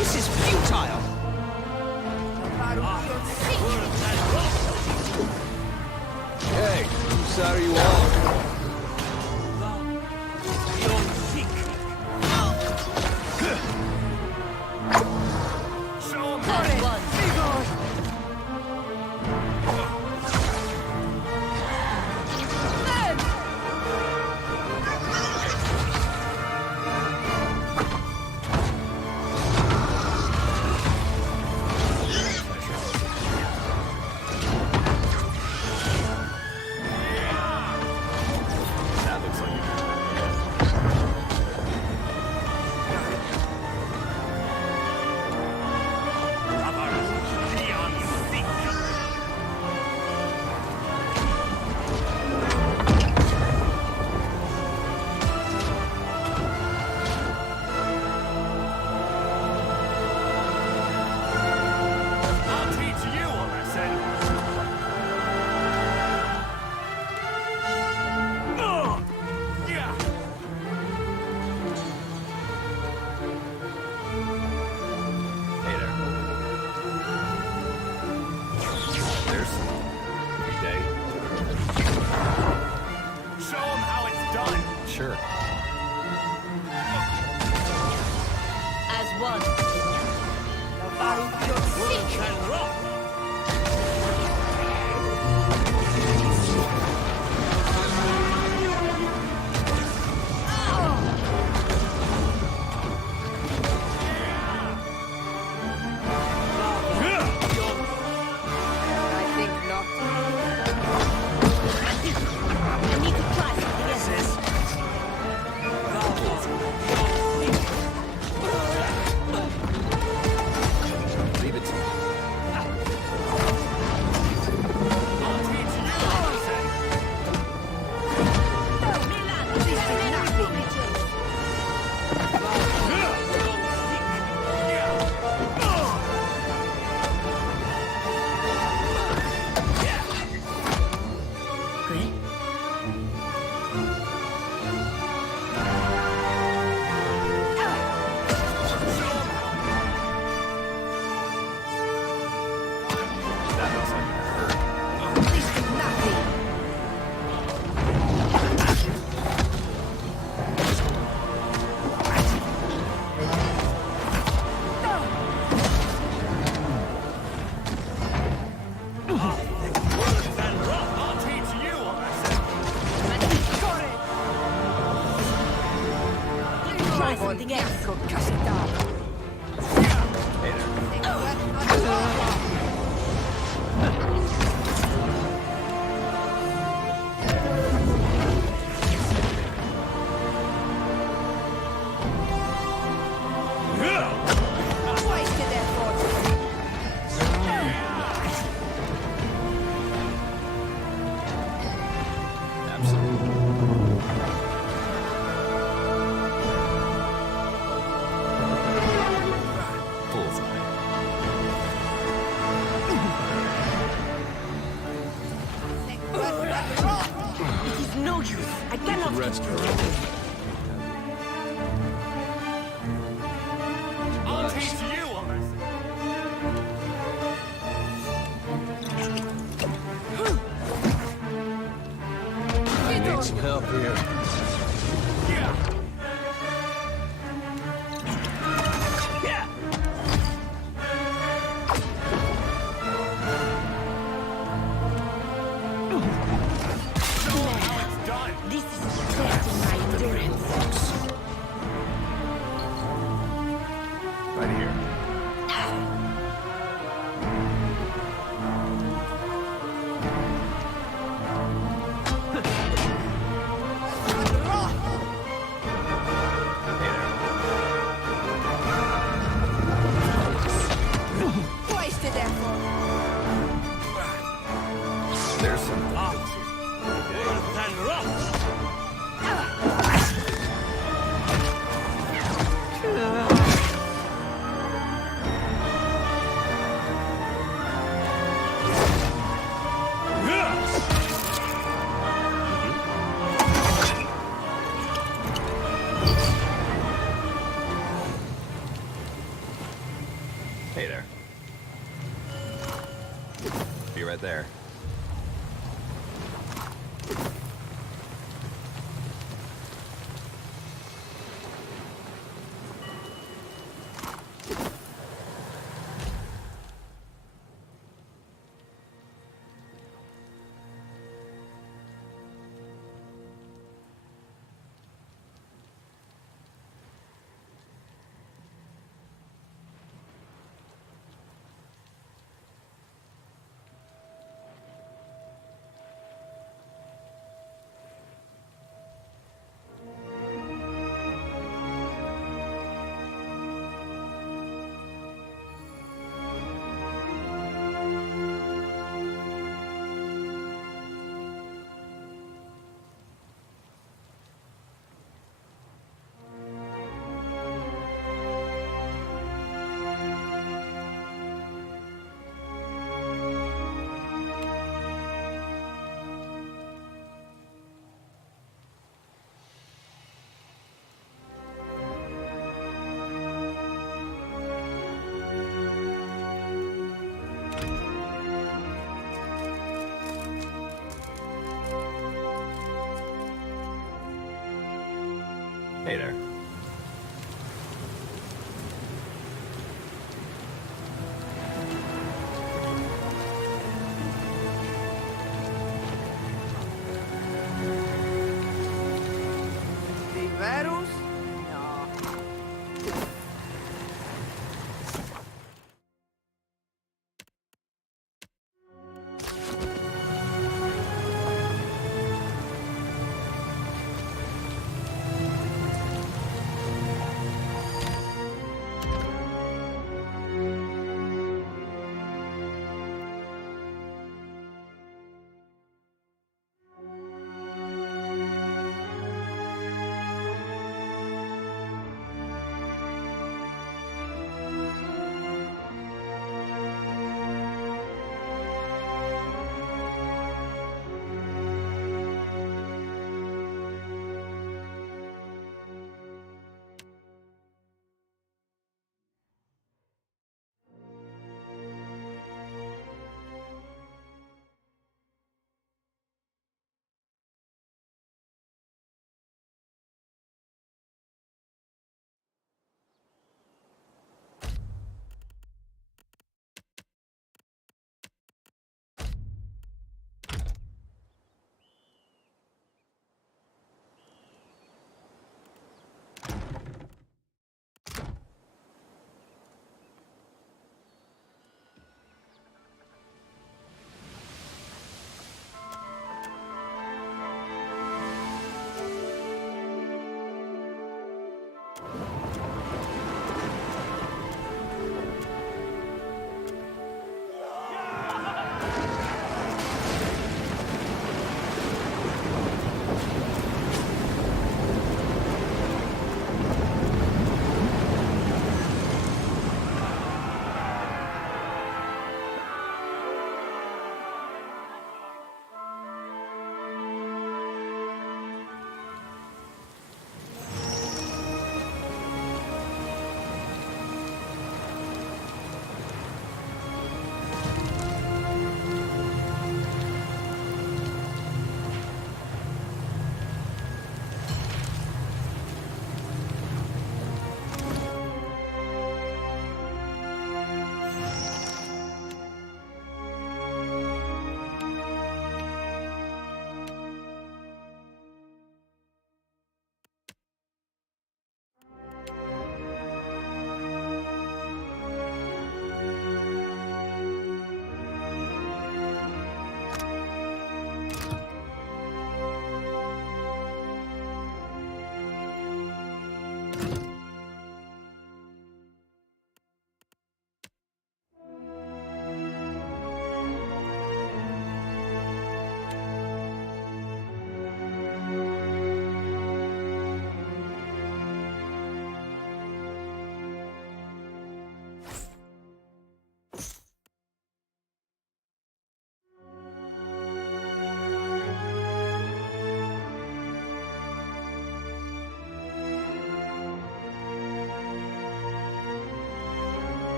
This is futile! Hey, whose side are you on? Sure. As one. I think not. I need to try something else. Leave it to me. That looks like it hurt. Try something else. Hey there. Wasted effort. Absolutely. Bullseye. It is no use. I cannot Rest her. I'll teach you a lesson. I need some help here. This is testing my endurance. Right here. Wasted effort. There's some. Hey there. Be right there.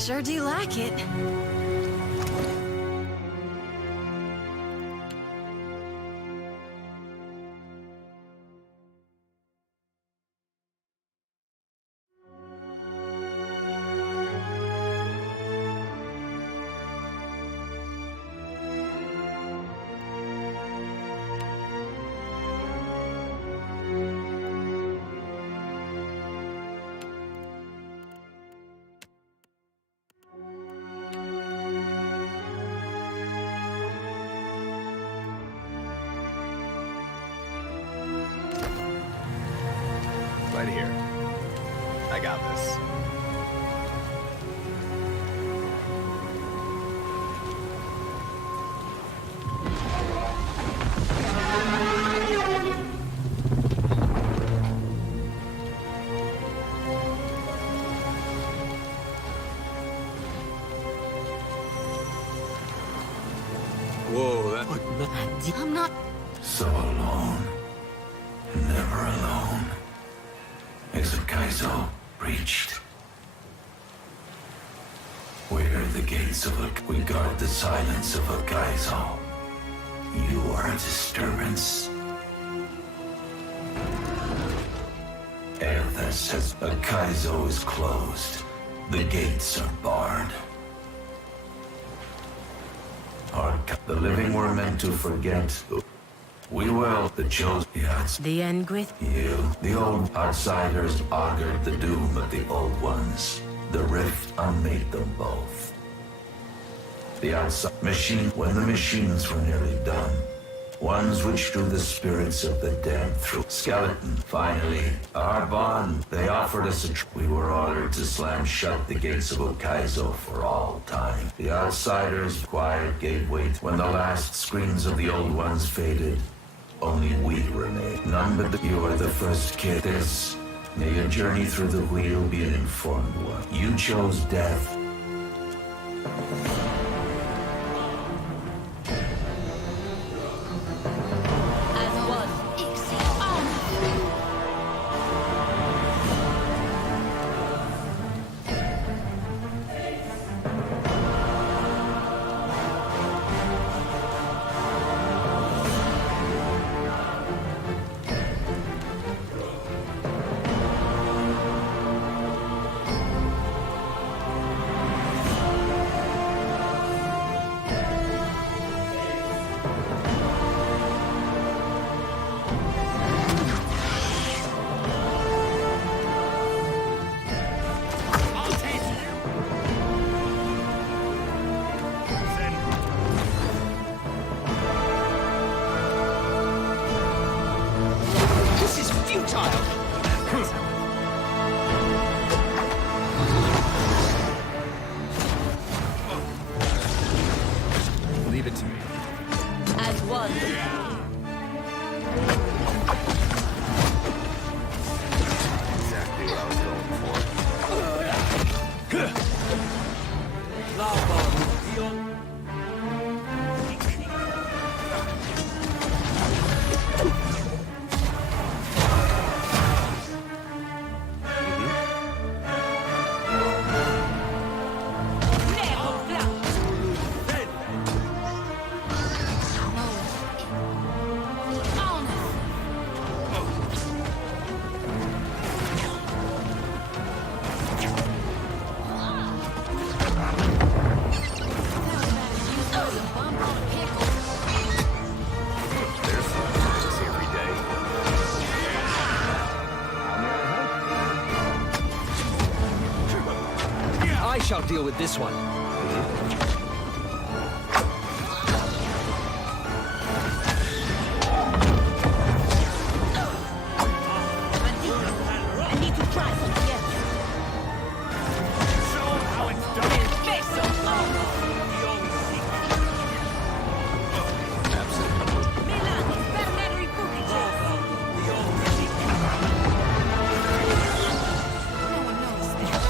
Sure do like it. Right here. I got this. Whoa, that... I'm not. So alone, never alone. Exit Kaizo reached. We're the gates of a... We guard the silence of a Kaizo. You are a disturbance. Aerithas says a Kaizo is closed. The gates are barred. The living were meant to forget. We will, the chosen. Yes. The Engwith? You, the old outsiders, augured the doom of the old ones. The rift unmade them both. The outside machine, when the machines were nearly done, ones which drew the spirits of the dead through skeleton. Finally, our bond, they offered us we were ordered to slam shut the gates of Ukaizo for all time. The outsiders, quiet, gave way when the last screams of the old ones faded. Only we remain. None but you are the first kid. This, may your journey through the wheel be an informed one. You chose death. Leave it to me. As one. Exactly what I was going for. I shall deal with this one. I need to try something else. Show 'em how it's done. Peso. Milan, Bernard Republic. No one noticed that.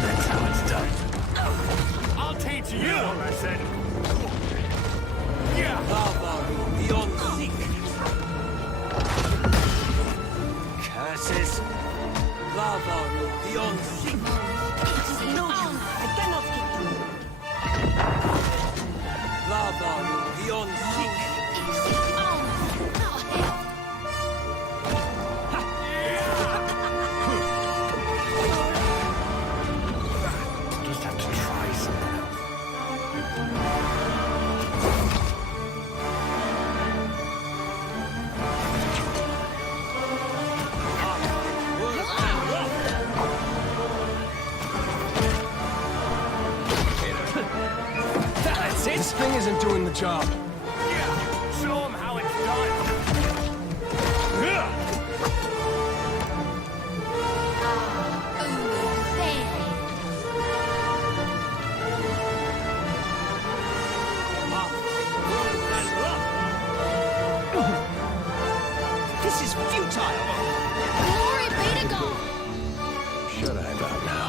That's how it's done. I'll teach you a lesson. Yeah. passes. Lava, beyond sink. No, I cannot keep you. Lava, beyond sink. Just have to try something else. That's it. This thing isn't doing the job. Yeah. Show 'em how it's done. This is futile. Glory be to God. Should I about now?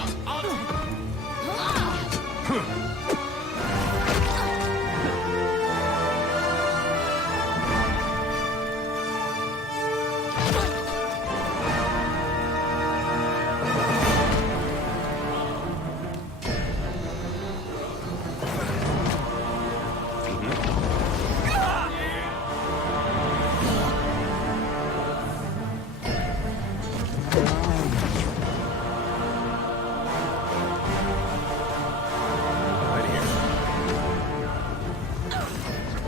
Right here.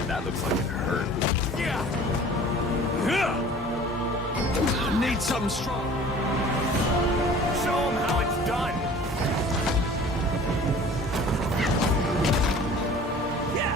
That looks like it hurt. Need something strong. Show 'em how it's done. Yeah.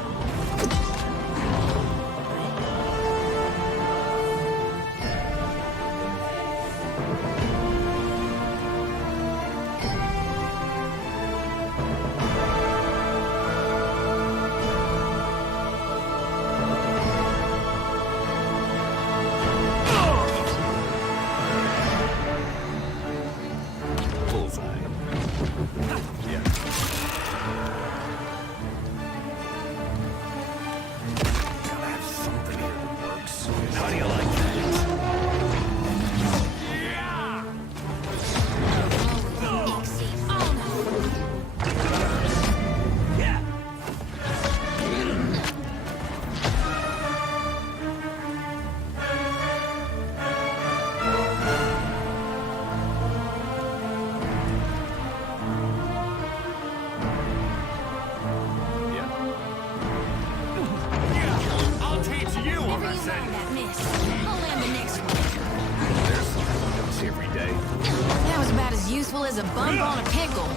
Bullseye. Yeah. Gotta have something here that works. How do you like that? Yeah. Yeah. I'll teach you a Never you lesson. mind that miss. I'll land the next one. There's something that comes every day. That was about as useful as a bump on a pickle.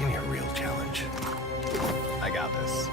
Give me a real challenge. I got this.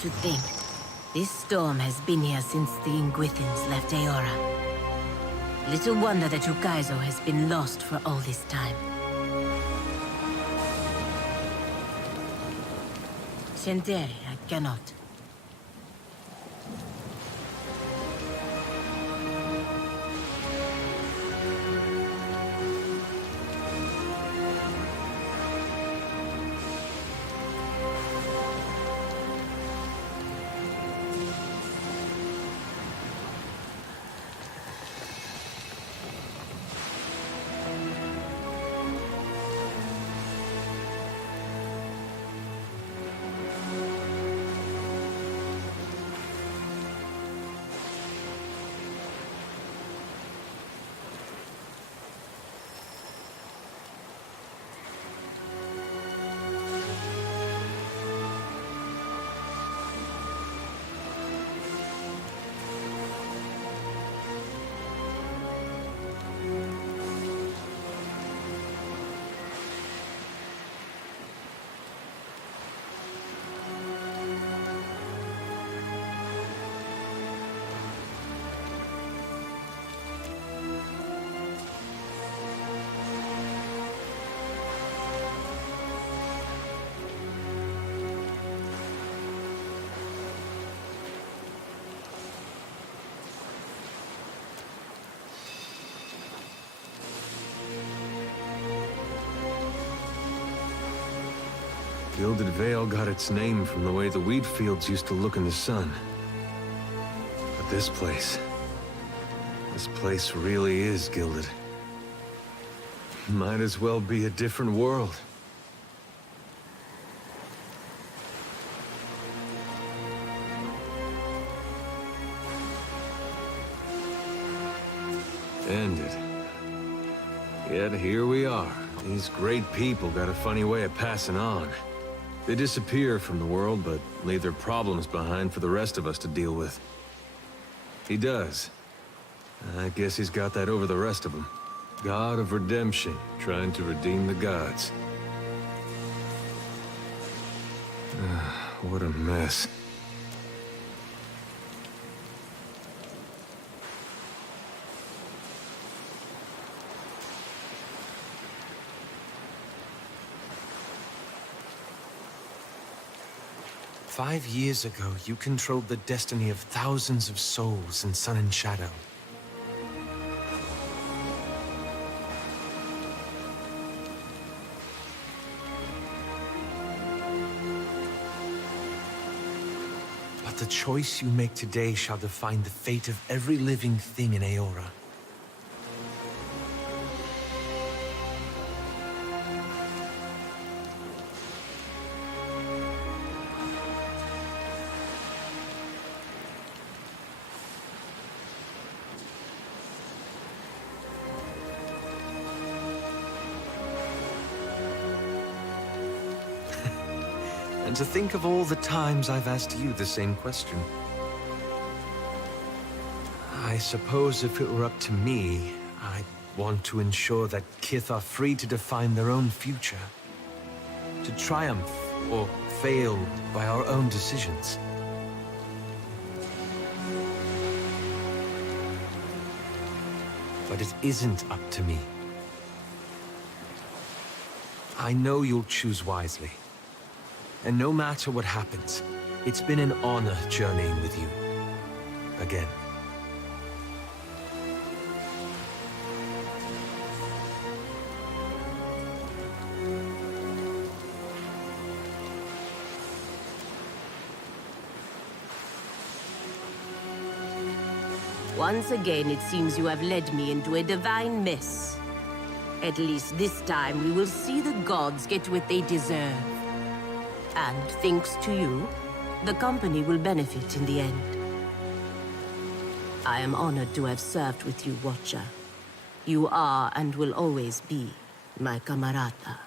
To think, this storm has been here since the Ingwithins left Eora. Little wonder that Ukaizo has been lost for all this time. Shendere, I cannot. Gilded Vale got its name from the way the wheat fields used to look in the sun. But this place really is gilded. Might as well be a different world. Ended. Yet here we are. These great people got a funny way of passing on. They disappear from the world, but leave their problems behind for the rest of us to deal with. He does. I guess he's got that over the rest of them. God of redemption, trying to redeem the gods. What a mess. "5 years ago, you controlled the destiny of thousands of souls in Sun and Shadow. But the choice you make today shall define the fate of every living thing in Eora. And to think of all the times I've asked you the same question. I suppose if it were up to me, I'd want to ensure that Kith are free to define their own future, to triumph or fail by our own decisions. But it isn't up to me. I know you'll choose wisely. And no matter what happens, it's been an honor journeying with you. Again. Once again, it seems you have led me into a divine mess. At least this time, we will see the gods get what they deserve. And thanks to you, the company will benefit in the end. I am honored to have served with you, Watcher. You are and will always be my camarada.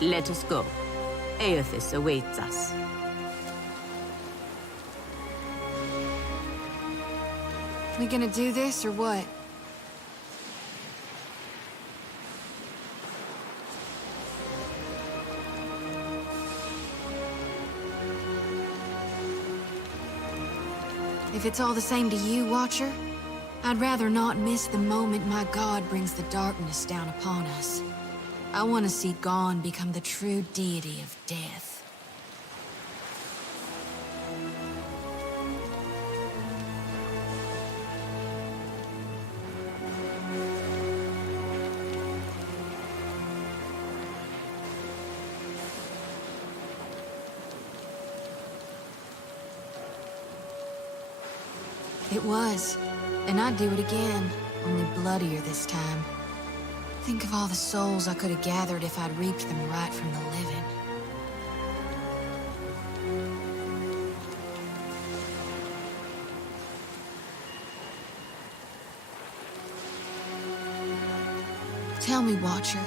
Let us go. Aethys awaits us. We gonna do this or what? If it's all the same to you, Watcher, I'd rather not miss the moment my god brings the darkness down upon us. I want to see Gone become the true deity of death. It was, and I'd do it again, only bloodier this time. Think of all the souls I could have gathered if I'd reaped them right from the living. Tell me, Watcher,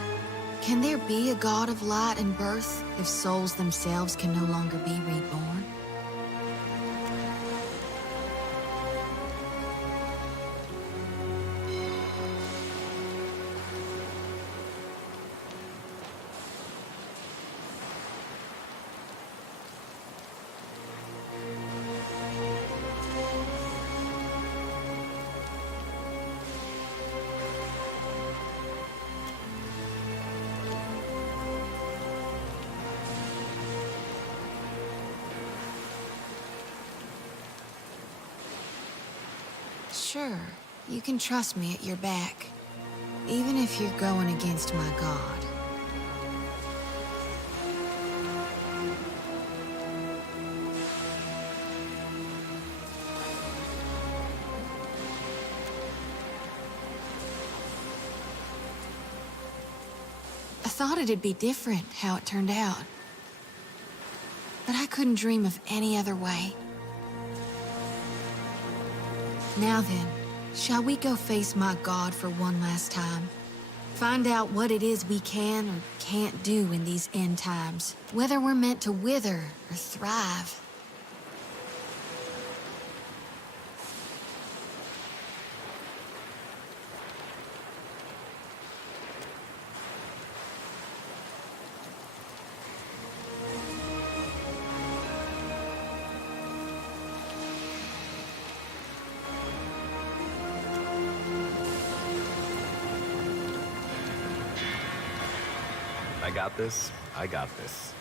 can there be a god of light and birth if souls themselves can no longer be reborn? Sure, you can trust me at your back, even if you're going against my god. I thought it'd be different how it turned out, but I couldn't dream of any other way. Now then, shall we go face my god for one last time? Find out what it is we can or can't do in these end times. Whether we're meant to wither or thrive. I got this. I got this.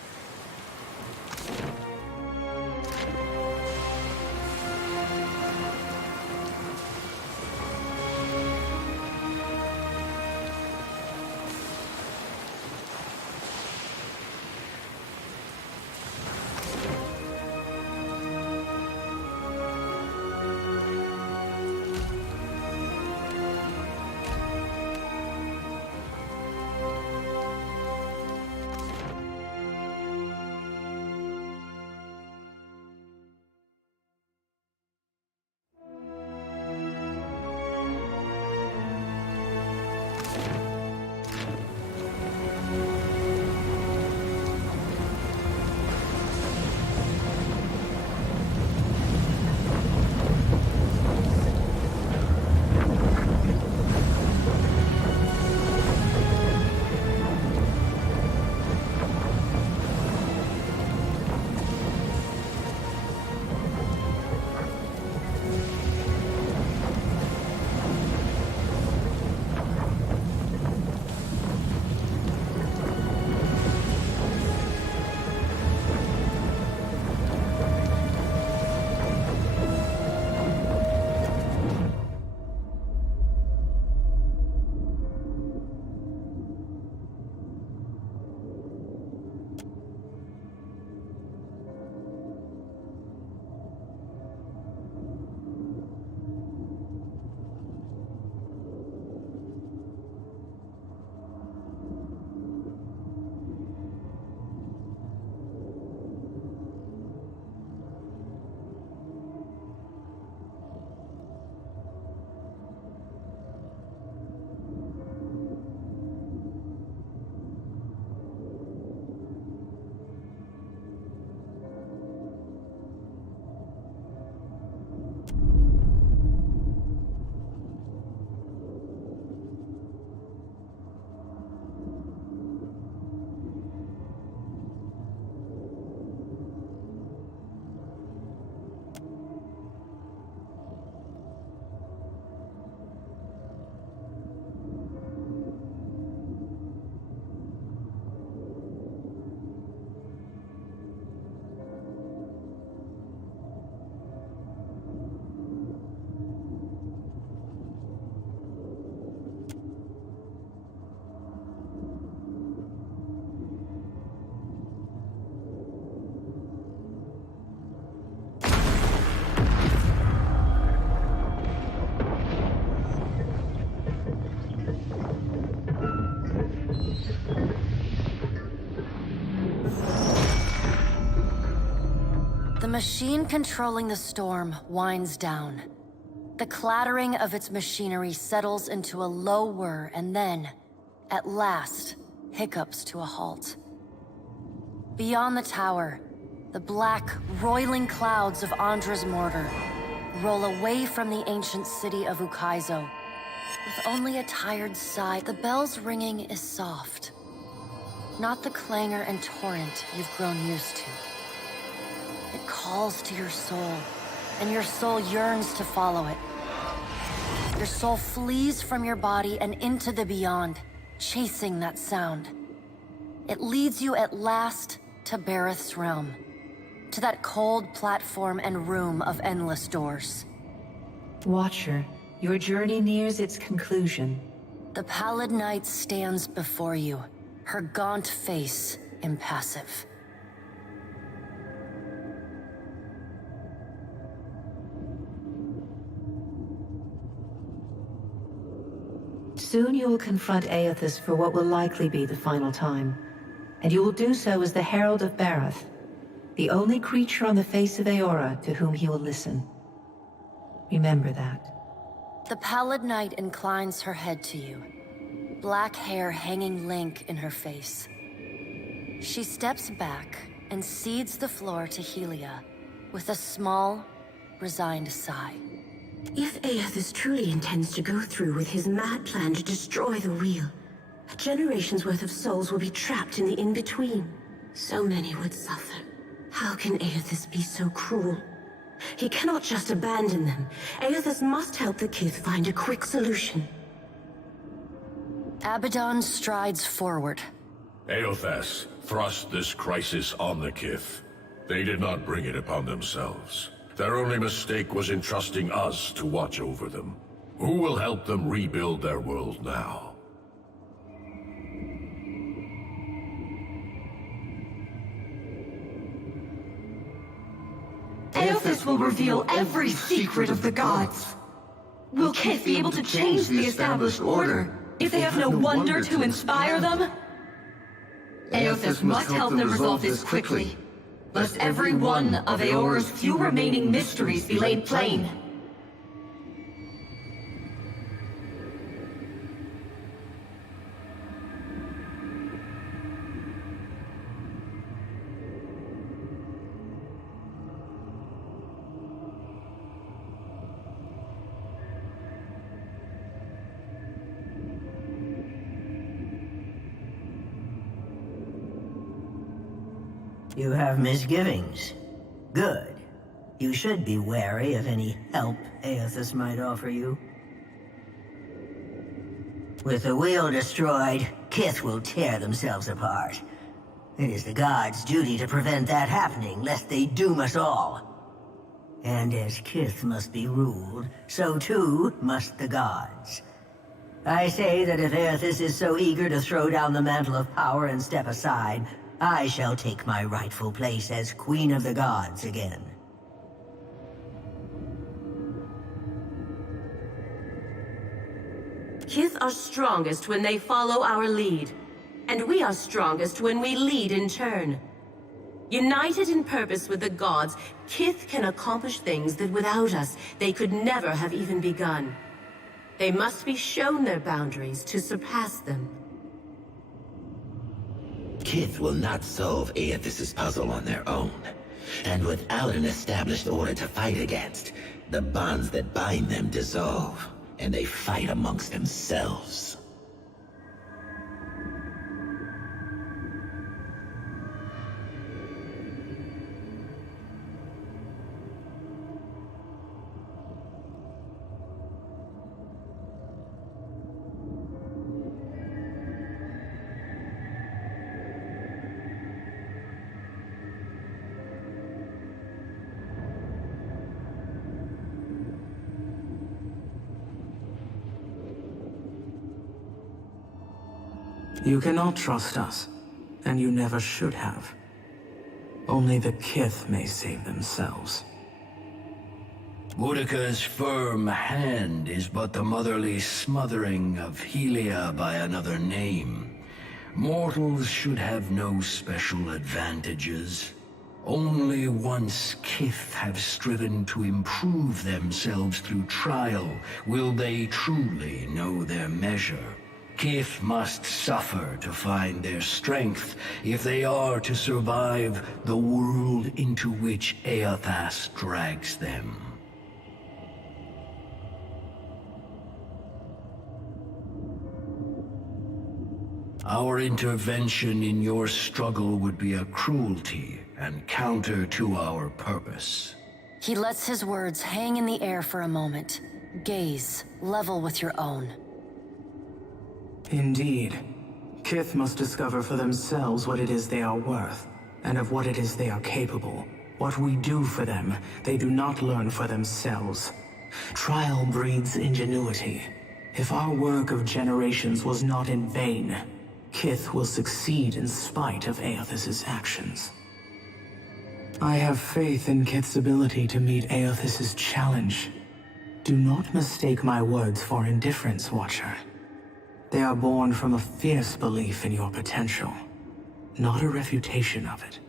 The machine controlling the storm winds down. The clattering of its machinery settles into a low whir and then, at last, hiccups to a halt. Beyond the tower, the black, roiling clouds of Andra's mortar roll away from the ancient city of Ukaizo. With only a tired sigh, the bell's ringing is soft. Not the clangor and torrent you've grown used to. It calls to your soul, and your soul yearns to follow it. Your soul flees from your body and into the beyond, chasing that sound. It leads you at last to Bareth's realm, to that cold platform and room of endless doors. Watcher, your journey nears its conclusion. The pallid night stands before you, her gaunt face impassive. Soon you will confront Aethys for what will likely be the final time. And you will do so as the Herald of Bareth, the only creature on the face of Eora to whom he will listen. Remember that. The pallid night inclines her head to you. black hair hanging limp in her face. She steps back and cedes the floor to Helia with a small, resigned sigh. If Aethys truly intends to go through with his mad plan to destroy the Wheel, a generation's worth of souls will be trapped in the in-between. So many would suffer. How can Aethys be so cruel? He cannot just abandon them. Aethys must help the Kith find a quick solution. Abaddon strides forward. Eothas thrust this crisis on the Kith. They did not bring it upon themselves. Their only mistake was entrusting us to watch over them. Who will help them rebuild their world now? Aethys will reveal every secret of the gods. Will Kith be able to change the established order if they have no wonder to inspire them? Aethys must help them resolve this quickly, lest every one of Eora's few remaining mysteries be laid plain. You have misgivings. Good. You should be wary of any help Aethys might offer you. With the wheel destroyed, Kith will tear themselves apart. It is the gods' duty to prevent that happening, lest they doom us all. And as Kith must be ruled, so too must the gods. I say that if Aethys is so eager to throw down the mantle of power and step aside, I shall take my rightful place as Queen of the Gods again. Kith are strongest when they follow our lead, and we are strongest when we lead in turn. United in purpose with the gods, Kith can accomplish things that without us, they could never have even begun. They must be shown their boundaries to surpass them. Kith will not solve Aethys' puzzle on their own. And without an established order to fight against, the bonds that bind them dissolve, and they fight amongst themselves. You cannot trust us, and you never should have. Only the Kith may save themselves. Boudica's firm hand is but the motherly smothering of Helia by another name. Mortals should have no special advantages. Only once Kith have striven to improve themselves through trial will they truly know their measure. Kith must suffer to find their strength if they are to survive the world into which Eothas drags them. Our intervention in your struggle would be a cruelty and counter to our purpose. He lets his words hang in the air for a moment. Gaze, level with your own. Indeed. Kith must discover for themselves what it is they are worth, and of what it is they are capable. What we do for them, they do not learn for themselves. Trial breeds ingenuity. If our work of generations was not in vain, Kith will succeed in spite of Aethys' actions. I have faith in Kith's ability to meet Aethys' challenge. Do not mistake my words for indifference, Watcher. They are born from a fierce belief in your potential, not a refutation of it.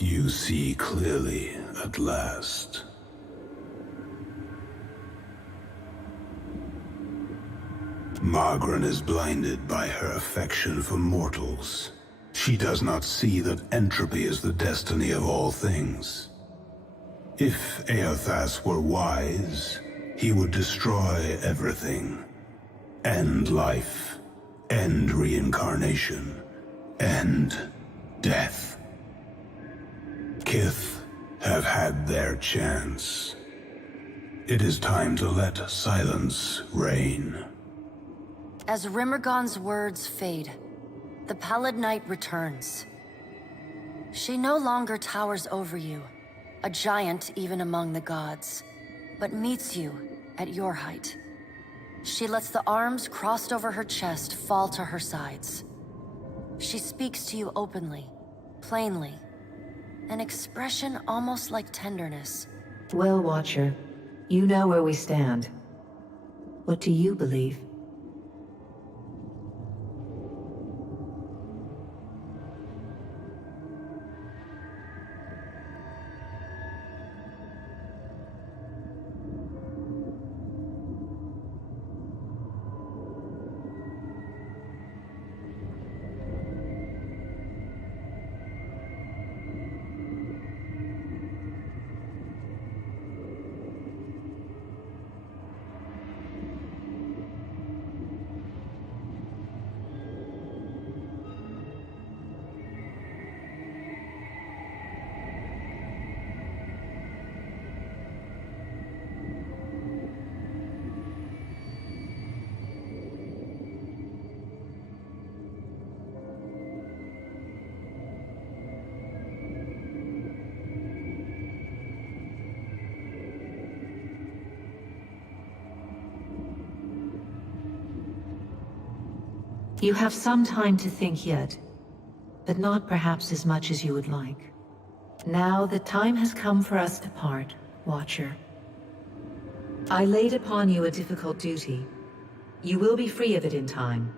You see clearly at last. Margaret is blinded by her affection for mortals. She does not see that entropy is the destiny of all things. If Eothas were wise, he would destroy everything. End life, end reincarnation, end death. Kith have had their chance. It is time to let silence reign. As Rimergon's words fade, the Pallid Knight returns. She no longer towers over you, a giant even among the gods, but meets you at your height. She lets the arms crossed over her chest fall to her sides. She speaks to you openly, plainly, an expression almost like tenderness. Well, Watcher, you know where we stand. What do you believe? You have some time to think yet, but not perhaps as much as you would like. Now the time has come for us to part, Watcher. I laid upon you a difficult duty. You will be free of it in time,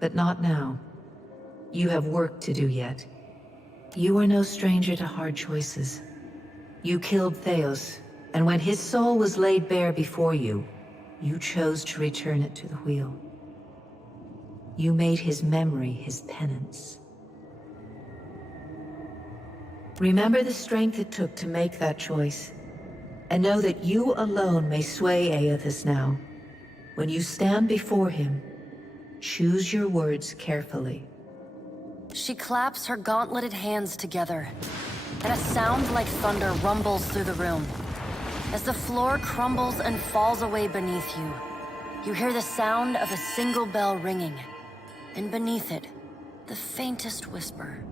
but not now. You have work to do yet. You are no stranger to hard choices. You killed Theos, and when his soul was laid bare before you, you chose to return it to the wheel. You made his memory his penance. Remember the strength it took to make that choice, and know that you alone may sway Eothas now. When you stand before him, choose your words carefully. She claps her gauntleted hands together, and a sound like thunder rumbles through the room. As the floor crumbles and falls away beneath you, you hear the sound of a single bell ringing. And beneath it, the faintest whisper.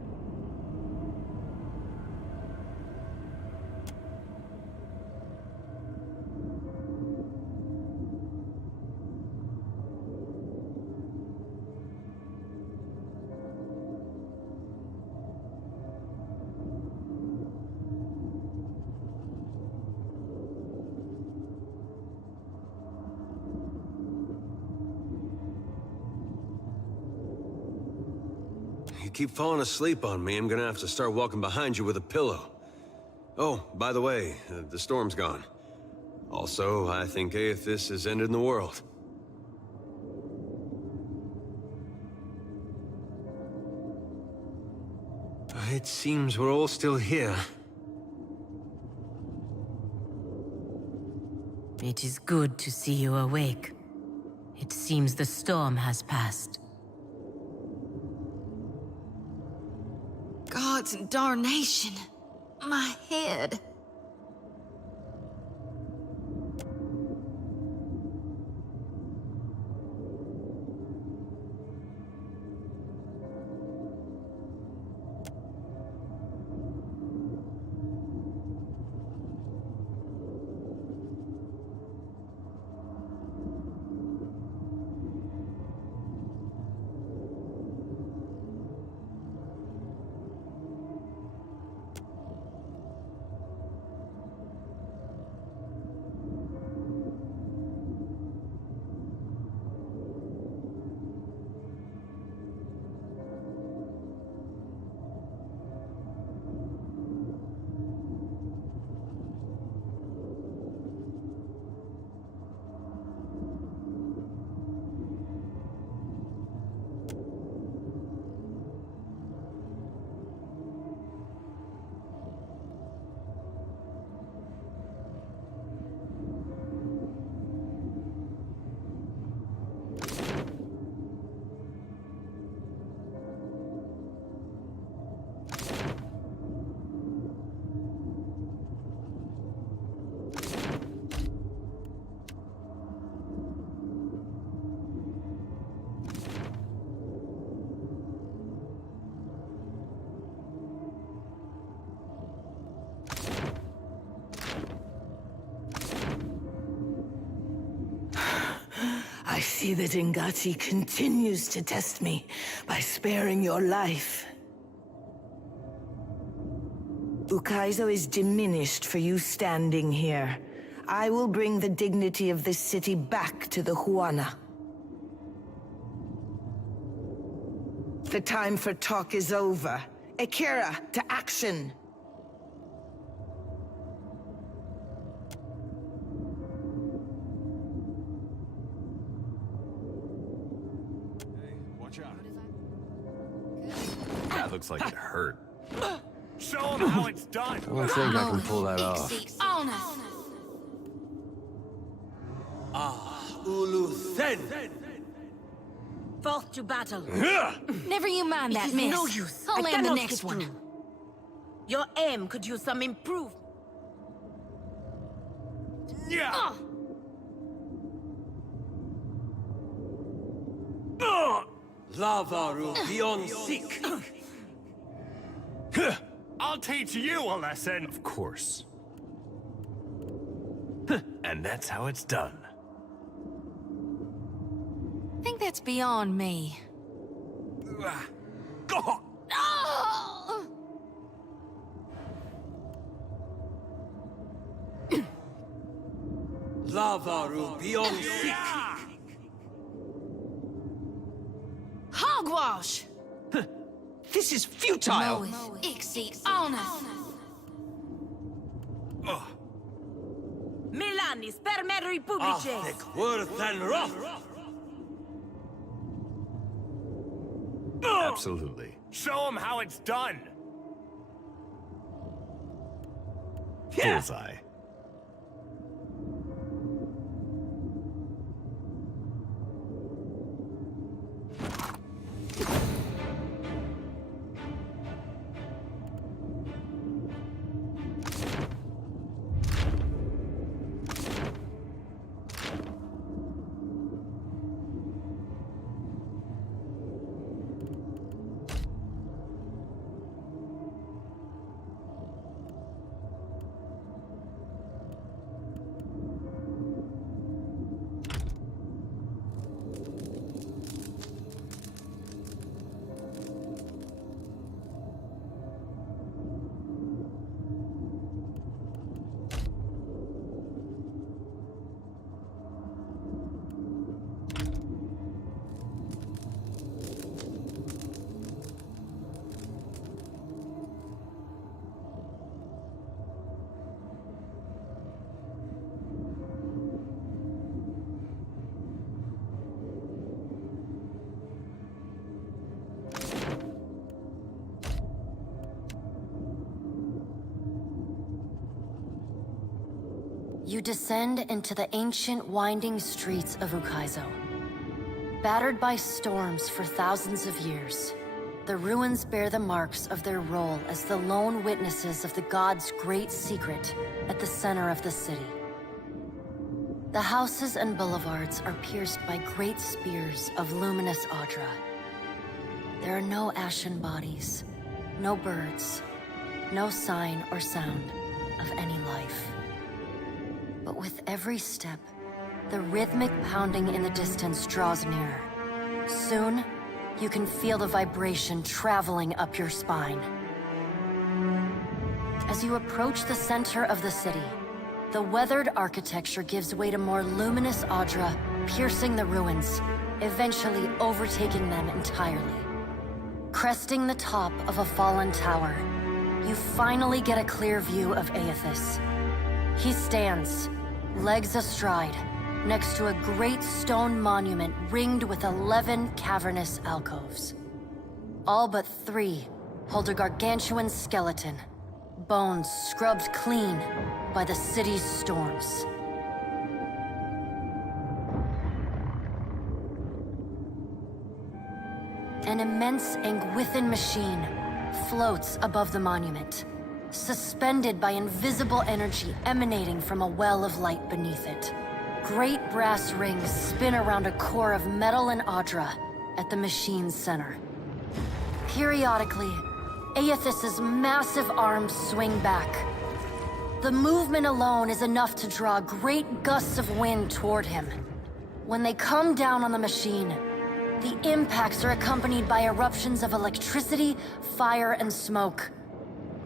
You keep falling asleep on me, I'm gonna have to start walking behind you with a pillow. Oh, by the way, the storm's gone. Also, I think Eothas has ended the world. It seems we're all still here. It is good to see you awake. It seems the storm has passed. Gods and darnation. My head. I see that Ingati continues to test me by sparing your life. Ukaizo is diminished for you standing here. I will bring the dignity of this city back to the Huana. The time for talk is over. Akira, to action! Watch out. That looks like it hurt. Show them how it's done! I don't think I can pull that off. Ulu Sen! Forth to battle. Never you mind that, It is miss. no use. I'll I land the cannot next get one. through. Your aim could use some improvement. Yeah! Lavaru beyond seek! I'll teach you a lesson. Of course. And that's how it's done. I think that's beyond me. Go! Oh! Lavaru beyond seek! Hogwash! This is futile! Ixi honor. Milani, spermeri publice. Worth and rough! Absolutely. Show them how it's done. Bullseye. You descend into the ancient winding streets of Ukaizo. Battered by storms for thousands of years, the ruins bear the marks of their role as the lone witnesses of the god's great secret at the center of the city. The houses and boulevards are pierced by great spears of luminous Audra. There are no ashen bodies, no birds, no sign or sound of any life. But with every step, the rhythmic pounding in the distance draws nearer. Soon, you can feel the vibration traveling up your spine. As you approach the center of the city, the weathered architecture gives way to more luminous Audra, piercing the ruins, eventually overtaking them entirely. Cresting the top of a fallen tower, you finally get a clear view of Aethys. He stands, legs astride, next to a great stone monument ringed with 11 cavernous alcoves. All but 3 hold a gargantuan skeleton, bones scrubbed clean by the city's storms. An immense Angwithan machine floats above the monument, suspended by invisible energy emanating from a well of light beneath it. Great brass rings spin around a core of metal and Audra at the machine's center. Periodically, Aethys's massive arms swing back. The movement alone is enough to draw great gusts of wind toward him. When they come down on the machine, the impacts are accompanied by eruptions of electricity, fire, and smoke.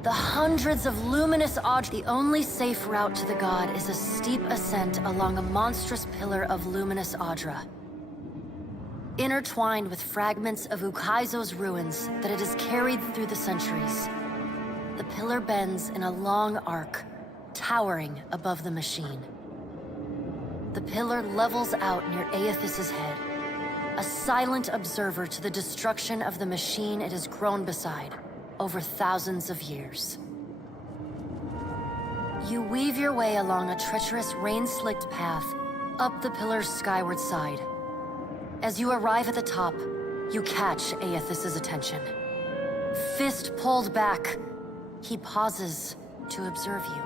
The hundreds of luminous odds. The only safe route to the god is a steep ascent along a monstrous pillar of luminous Audra. Intertwined with fragments of Ukaizo's ruins that it has carried through the centuries. The pillar bends in a long arc, towering above the machine. The pillar levels out near Aethys' head, a silent observer to the destruction of the machine it has grown beside over thousands of years. You weave your way along a treacherous, rain-slicked path up the pillar's skyward side. As you arrive at the top, you catch Aethys' attention. Fist pulled back, he pauses to observe you.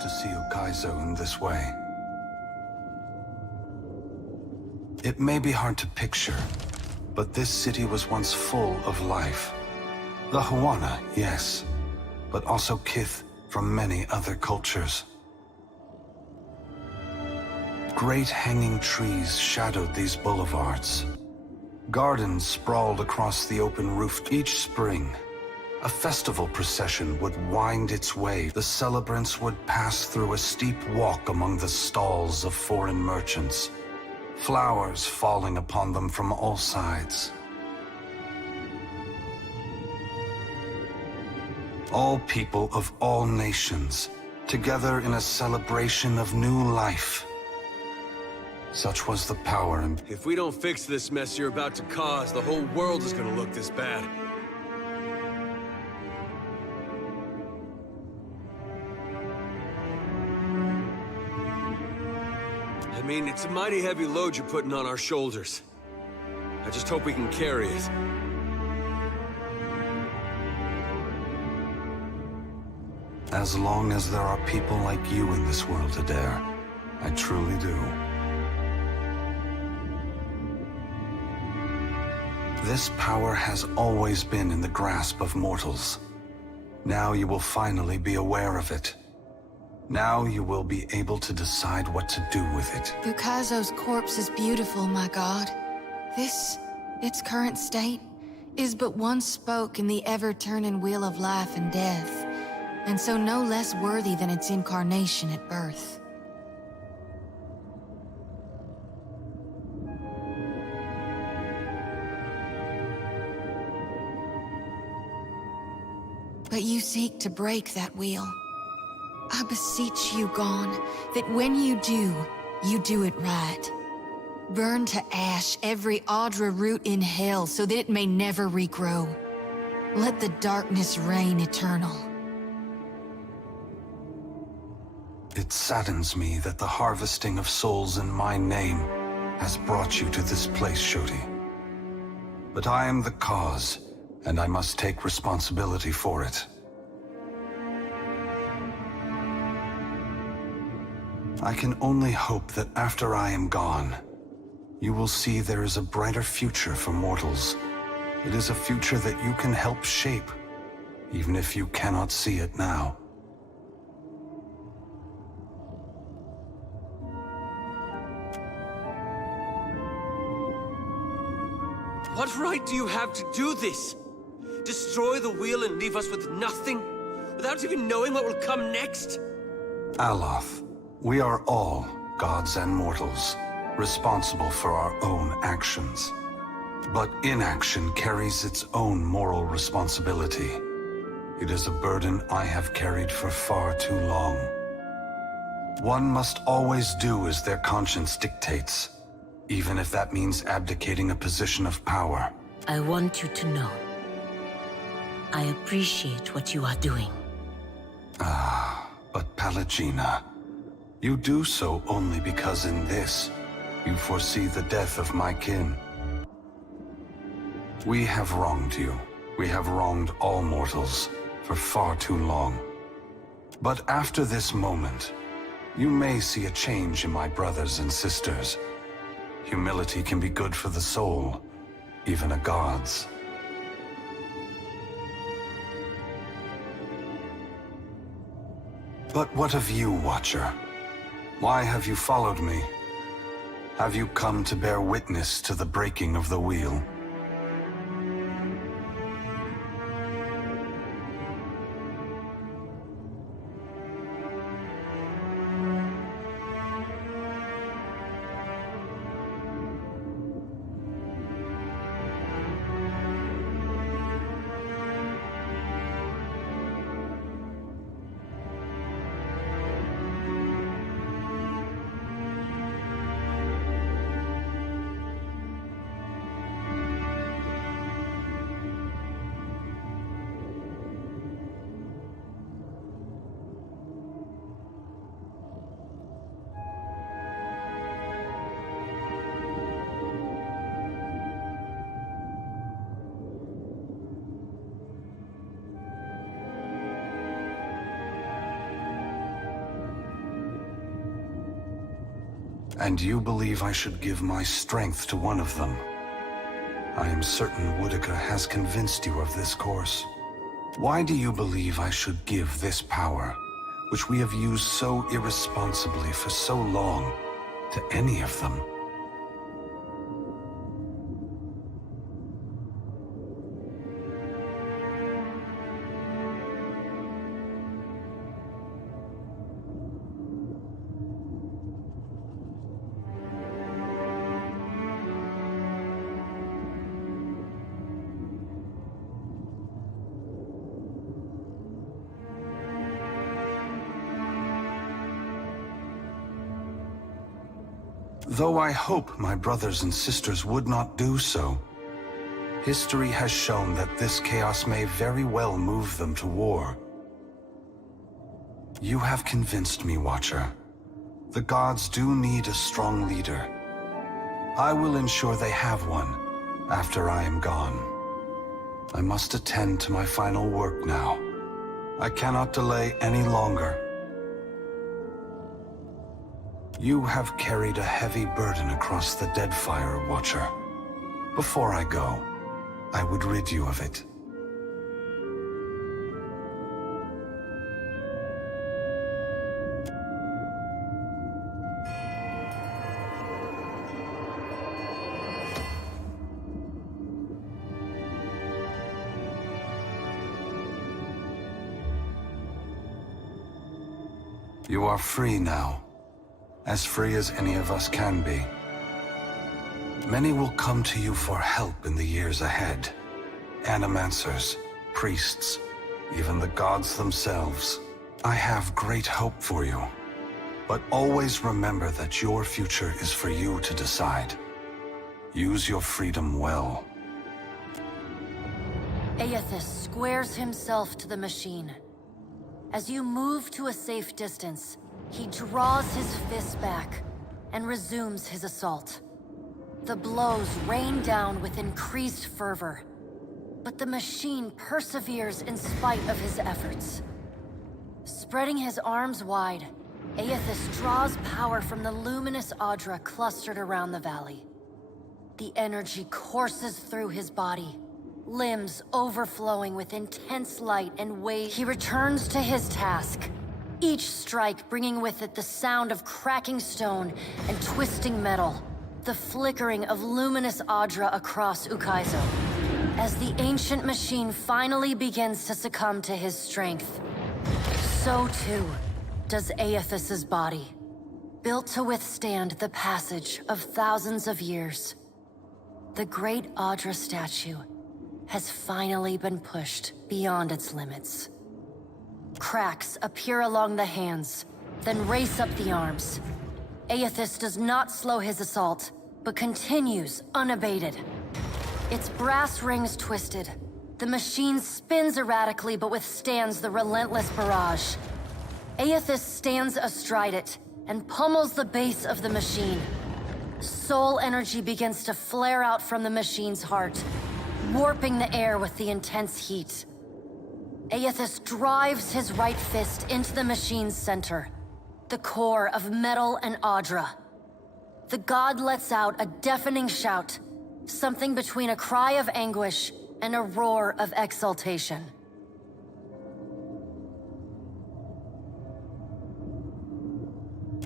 To see Ukaizo in this way. It may be hard to picture, but this city was once full of life. The Huana, yes, but also Kith from many other cultures. Great hanging trees shadowed these boulevards. Gardens sprawled across the open roof. Each spring, a festival procession would wind its way. The celebrants would pass through a steep walk among the stalls of foreign merchants, flowers falling upon them from all sides. All people of all nations, together in a celebration of new life. Such was the power and... If we don't fix this mess you're about to cause, the whole world is gonna look this bad. I mean, it's a mighty heavy load you're putting on our shoulders. I just hope we can carry it. As long as there are people like you in this world, Adair, I truly do. This power has always been in the grasp of mortals. Now you will finally be aware of it. Now you will be able to decide what to do with it. Ukaizo's corpse is beautiful, my god. This, its current state, is but one spoke in the ever-turning wheel of life and death, and so no less worthy than its incarnation at birth. But you seek to break that wheel. I beseech you, Gon, that when you do it right. Burn to ash every Audra root in hell so that it may never regrow. Let the darkness reign eternal. It saddens me that the harvesting of souls in my name has brought you to this place, Shoti. But I am the cause, and I must take responsibility for it. I can only hope that after I am gone, you will see there is a brighter future for mortals. It is a future that you can help shape, even if you cannot see it now. What right do you have to do this? Destroy the wheel and leave us with nothing? Without even knowing what will come next? Aloth, we are all, gods and mortals, responsible for our own actions. But inaction carries its own moral responsibility. It is a burden I have carried for far too long. One must always do as their conscience dictates, even if that means abdicating a position of power. I want you to know. I appreciate what you are doing. But Pallegina, you do so only because in this, you foresee the death of my kin. We have wronged you. We have wronged all mortals for far too long. But after this moment, you may see a change in my brothers and sisters. Humility can be good for the soul, even a god's. But what of you, Watcher? Why have you followed me? Have you come to bear witness to the breaking of the wheel? And you believe I should give my strength to one of them? I am certain Woedica has convinced you of this course. Why do you believe I should give this power, which we have used so irresponsibly for so long, to any of them? Though I hope my brothers and sisters would not do so, history has shown that this chaos may very well move them to war. You have convinced me, Watcher. The gods do need a strong leader. I will ensure they have one after I am gone. I must attend to my final work now. I cannot delay any longer. You have carried a heavy burden across the Deadfire, Watcher. Before I go, I would rid you of it. You are free now. As free as any of us can be. Many will come to you for help in the years ahead. Animancers, priests, even the gods themselves. I have great hope for you. But always remember that your future is for you to decide. Use your freedom well. Aethys squares himself to the machine. As you move to a safe distance, he draws his fist back and resumes his assault. The blows rain down with increased fervor, but the machine perseveres in spite of his efforts. Spreading his arms wide, Aethys draws power from the luminous Audra clustered around the valley. The energy courses through his body, limbs overflowing with intense light and waves. He returns to his task, each strike bringing with it the sound of cracking stone and twisting metal, the flickering of luminous Audra across Ukaizo. As the ancient machine finally begins to succumb to his strength, so too does Aethys' body, built to withstand the passage of thousands of years. The great Audra statue has finally been pushed beyond its limits. Cracks appear along the hands, then race up the arms. Aethys does not slow his assault, but continues unabated. Its brass rings twisted. The machine spins erratically but withstands the relentless barrage. Aethys stands astride it and pummels the base of the machine. Soul energy begins to flare out from the machine's heart, warping the air with the intense heat. Aethys drives his right fist into the machine's center, the core of metal and Audra. The god lets out a deafening shout, Something between a cry of anguish and a roar of exultation.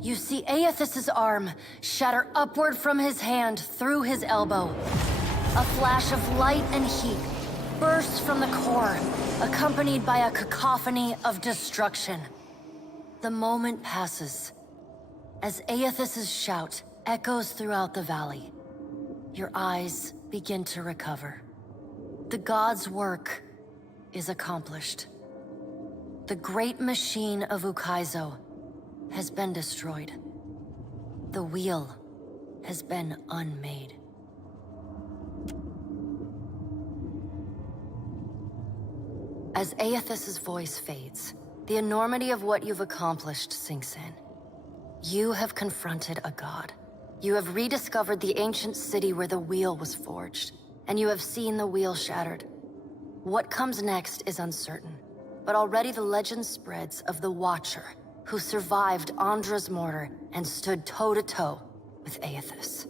You see Aethys' arm shatter upward from his hand through his elbow. A flash of light and heat bursts from the core, accompanied by a cacophony of destruction. The moment passes. As Aethys' shout echoes throughout the valley, your eyes begin to recover. The god's work is accomplished. The great machine of Ukaizo has been destroyed. The wheel has been unmade. As Aethys' voice fades, the enormity of what you've accomplished sinks in. You have confronted a god. You have rediscovered the ancient city where the wheel was forged, and you have seen the wheel shattered. What comes next is uncertain, but already the legend spreads of the Watcher, who survived Andra's mortar and stood toe-to-toe with Aethys.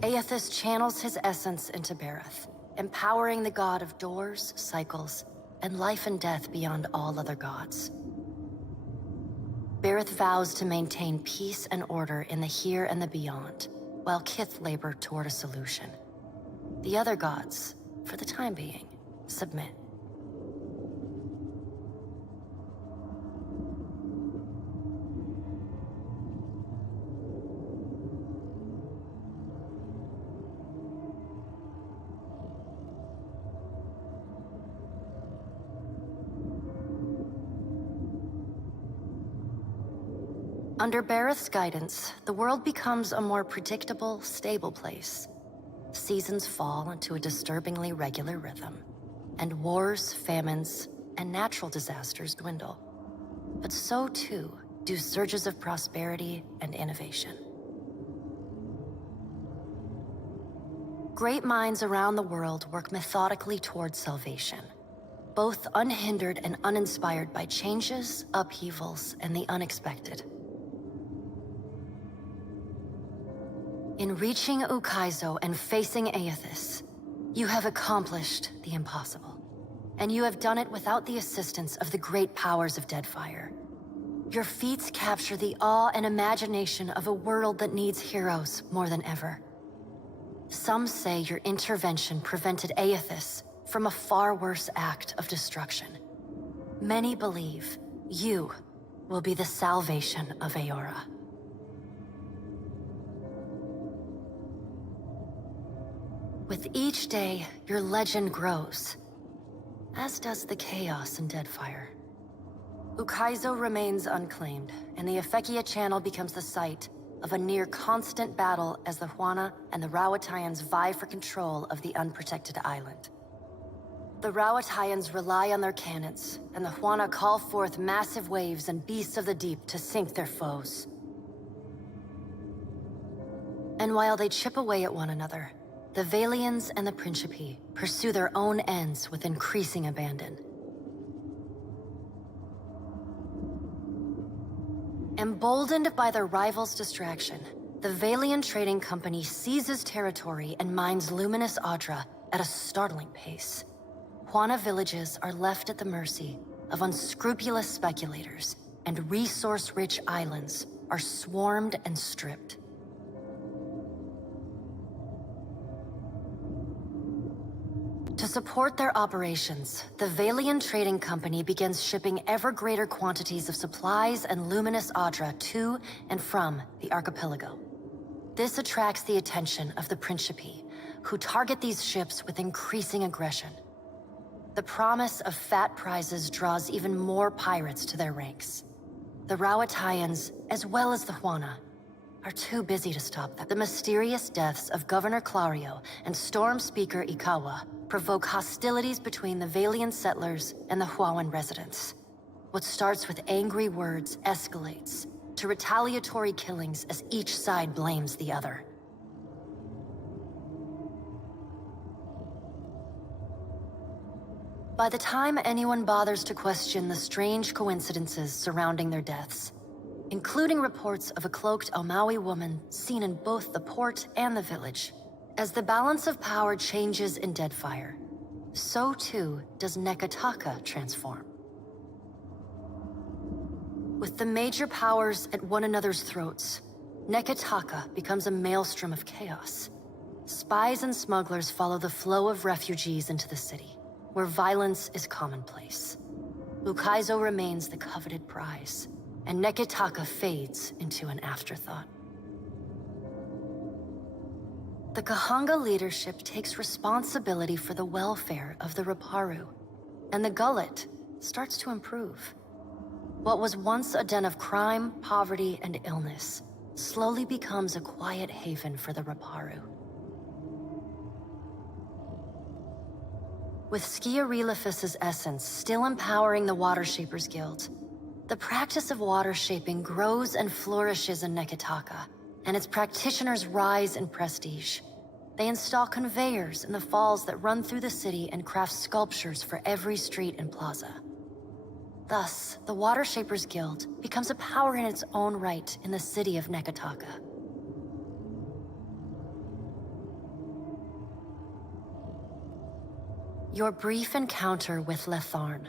Aethys channels his essence into Barroth, empowering the god of doors, cycles, and life and death beyond all other gods. Barroth vows to maintain peace and order in the here and the beyond, while Kith labor toward a solution. The other gods, for the time being, submit. Under Barroth's guidance, the world becomes a more predictable, stable place. Seasons fall into a disturbingly regular rhythm, and wars, famines, and natural disasters dwindle. But so too do surges of prosperity and innovation. Great minds around the world work methodically towards salvation, both unhindered and uninspired by changes, upheavals, and the unexpected. In reaching Ukaizo and facing Aethys, you have accomplished the impossible. And you have done it without the assistance of the great powers of Deadfire. Your feats capture the awe and imagination of a world that needs heroes more than ever. Some say your intervention prevented Aethys from a far worse act of destruction. Many believe you will be the salvation of Eora. With each day, your legend grows, as does the chaos in Deadfire. Ukaizo remains unclaimed, and the Efekia Channel becomes the site of a near-constant battle as the Huana and the Rauataians vie for control of the unprotected island. The Rauataians rely on their cannons, and the Huana call forth massive waves and beasts of the deep to sink their foes. And while they chip away at one another, the Vailians and the Principi pursue their own ends with increasing abandon. Emboldened by their rivals' distraction, the Vailian Trading Company seizes territory and mines luminous Audra at a startling pace. Huana villages are left at the mercy of unscrupulous speculators, and resource-rich islands are swarmed and stripped. To support their operations, the Vailian Trading Company begins shipping ever greater quantities of supplies and luminous Audra to and from the archipelago. This attracts the attention of the Principi, who target these ships with increasing aggression. The promise of fat prizes draws even more pirates to their ranks. The Rauataians, as well as the Huana, are too busy to stop them. The mysterious deaths of Governor Clario and Storm Speaker Ikawa provoke hostilities between the Vailian settlers and the Huawan residents. What starts with angry words escalates to retaliatory killings as each side blames the other. By the time anyone bothers to question the strange coincidences surrounding their deaths, including reports of a cloaked Omawi woman seen in both the port and the village, as the balance of power changes in Deadfire, so too does Nekataka transform. With the major powers at one another's throats, Nekataka becomes a maelstrom of chaos. Spies and smugglers follow the flow of refugees into the city, where violence is commonplace. Ukaizo remains the coveted prize, and Nekataka fades into an afterthought. The Kahanga leadership takes responsibility for the welfare of the Raparu, and the Gullet starts to improve. What was once a den of crime, poverty, and illness slowly becomes a quiet haven for the Raparu. With Skiarilifus's essence still empowering the Water Shapers Guild, the practice of water shaping grows and flourishes in Nekataka, and its practitioners rise in prestige. They install conveyors in the falls that run through the city and craft sculptures for every street and plaza. Thus, the Water Shapers Guild becomes a power in its own right in the city of Nekataka. Your brief encounter with Letharn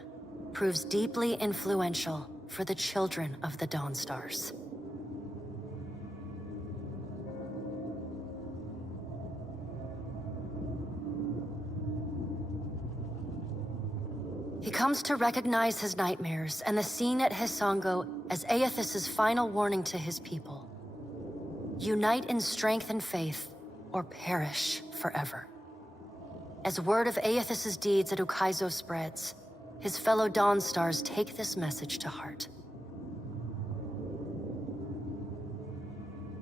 proves deeply influential for the children of the Dawnstars. He comes to recognize his nightmares and the scene at Hisongo as Aethys's final warning to his people. Unite in strength and faith, or perish forever. As word of Aethys's deeds at Ukaizo spreads, his fellow Dawnstars take this message to heart.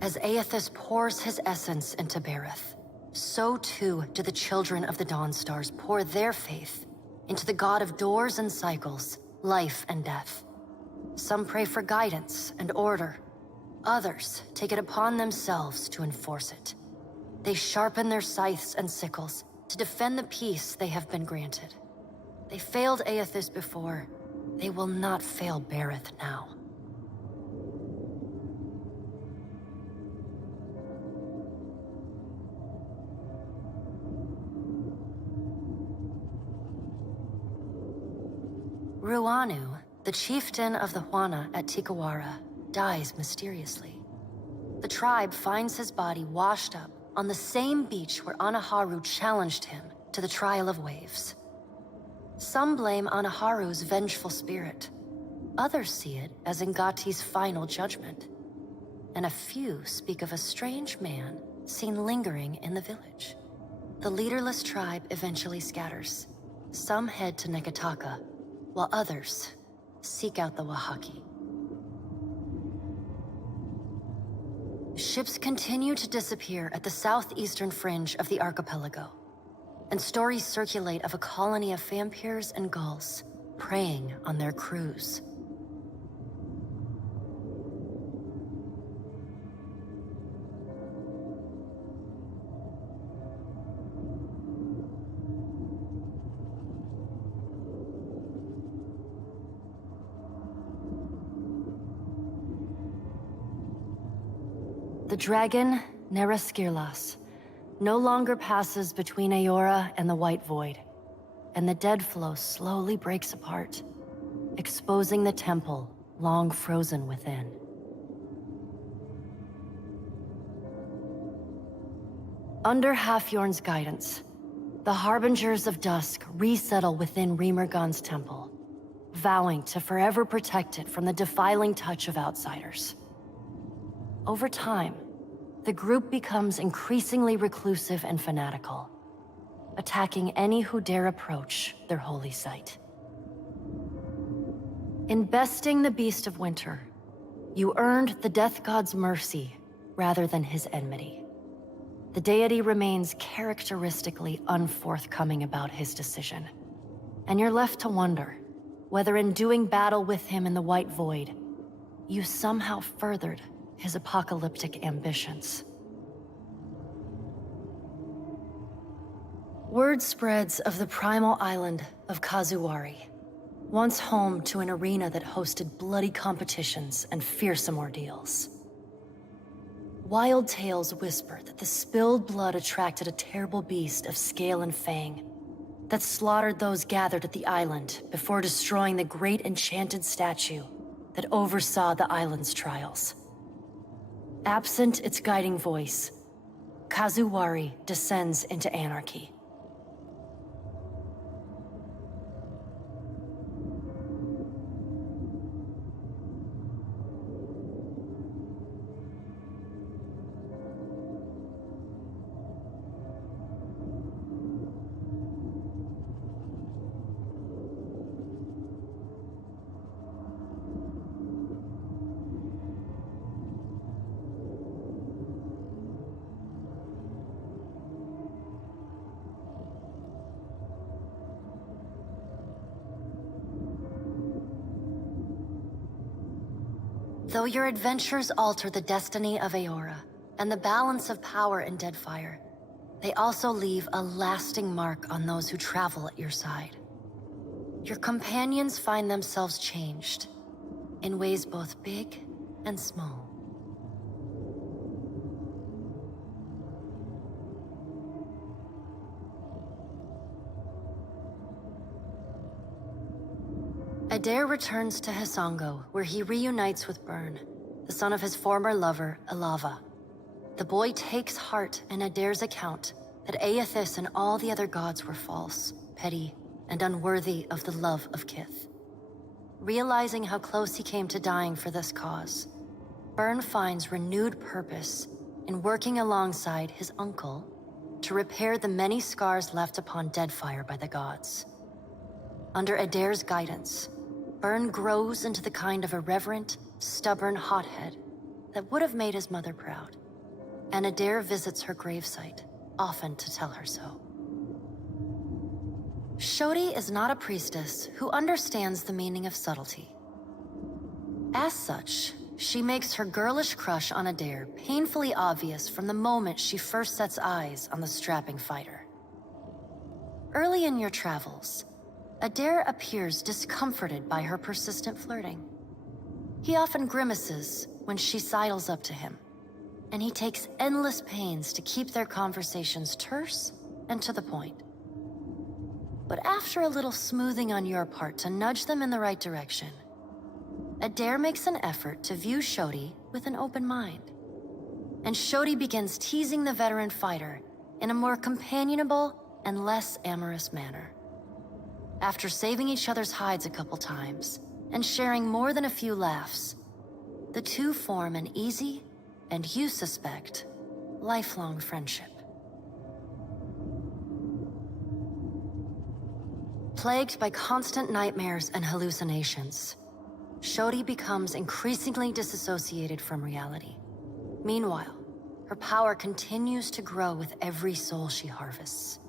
As Aethys pours his essence into Bareth, so too do the children of the Dawnstars pour their faith into the god of doors and cycles, life and death. Some pray for guidance and order. Others take it upon themselves to enforce it. They sharpen their scythes and sickles to defend the peace they have been granted. They failed Aethys before. They will not fail Bareth now. Ruanu, the chieftain of the Huana at Tikawara, dies mysteriously. The tribe finds his body washed up on the same beach where Anaharu challenged him to the Trial of Waves. Some blame Anaharu's vengeful spirit. Others see it as Ngati's final judgment. And a few speak of a strange man seen lingering in the village. The leaderless tribe eventually scatters. Some head to Nekataka, while others seek out the Wahaki. Ships continue to disappear at the southeastern fringe of the archipelago, and stories circulate of a colony of vampires and gulls preying on their crews. The dragon, Neraskirlas, no longer passes between Eora and the White Void, and the dead flow slowly breaks apart, exposing the temple long frozen within. Under Halfjorn's guidance, the Harbingers of Dusk resettle within Remergon's temple, vowing to forever protect it from the defiling touch of outsiders. Over time, the group becomes increasingly reclusive and fanatical, attacking any who dare approach their holy site. In besting the Beast of Winter, you earned the Death God's mercy rather than his enmity. The deity remains characteristically unforthcoming about his decision, and you're left to wonder whether in doing battle with him in the White Void, you somehow furthered his apocalyptic ambitions. Word spreads of the Primal Island of Kazuwari, once home to an arena that hosted bloody competitions and fearsome ordeals. Wild tales whisper that the spilled blood attracted a terrible beast of scale and fang that slaughtered those gathered at the island before destroying the great enchanted statue that oversaw the island's trials. Absent its guiding voice, Kazuwari descends into anarchy. Though your adventures alter the destiny of Aora and the balance of power in Deadfire, they also leave a lasting mark on those who travel at your side. Your companions find themselves changed, in ways both big and small. Adair returns to Hisongo, where he reunites with Byrne, the son of his former lover, Alava. The boy takes heart in Adair's account that Aethys and all the other gods were false, petty, and unworthy of the love of Kith. Realizing how close he came to dying for this cause, Byrne finds renewed purpose in working alongside his uncle to repair the many scars left upon Deadfire by the gods. Under Adair's guidance, Byrne grows into the kind of irreverent, stubborn hothead that would have made his mother proud, and Adair visits her gravesite, often to tell her so. Shodi is not a priestess who understands the meaning of subtlety. As such, she makes her girlish crush on Adair painfully obvious from the moment she first sets eyes on the strapping fighter. Early in your travels, Adair appears discomforted by her persistent flirting. He often grimaces when she sidles up to him, and he takes endless pains to keep their conversations terse and to the point. But after a little smoothing on your part to nudge them in the right direction, Adair makes an effort to view Shodi with an open mind. And Shodi begins teasing the veteran fighter in a more companionable and less amorous manner. After saving each other's hides a couple times, and sharing more than a few laughs, the two form an easy, and you suspect, lifelong friendship. Plagued by constant nightmares and hallucinations, Shodi becomes increasingly disassociated from reality. Meanwhile, her power continues to grow with every soul she harvests.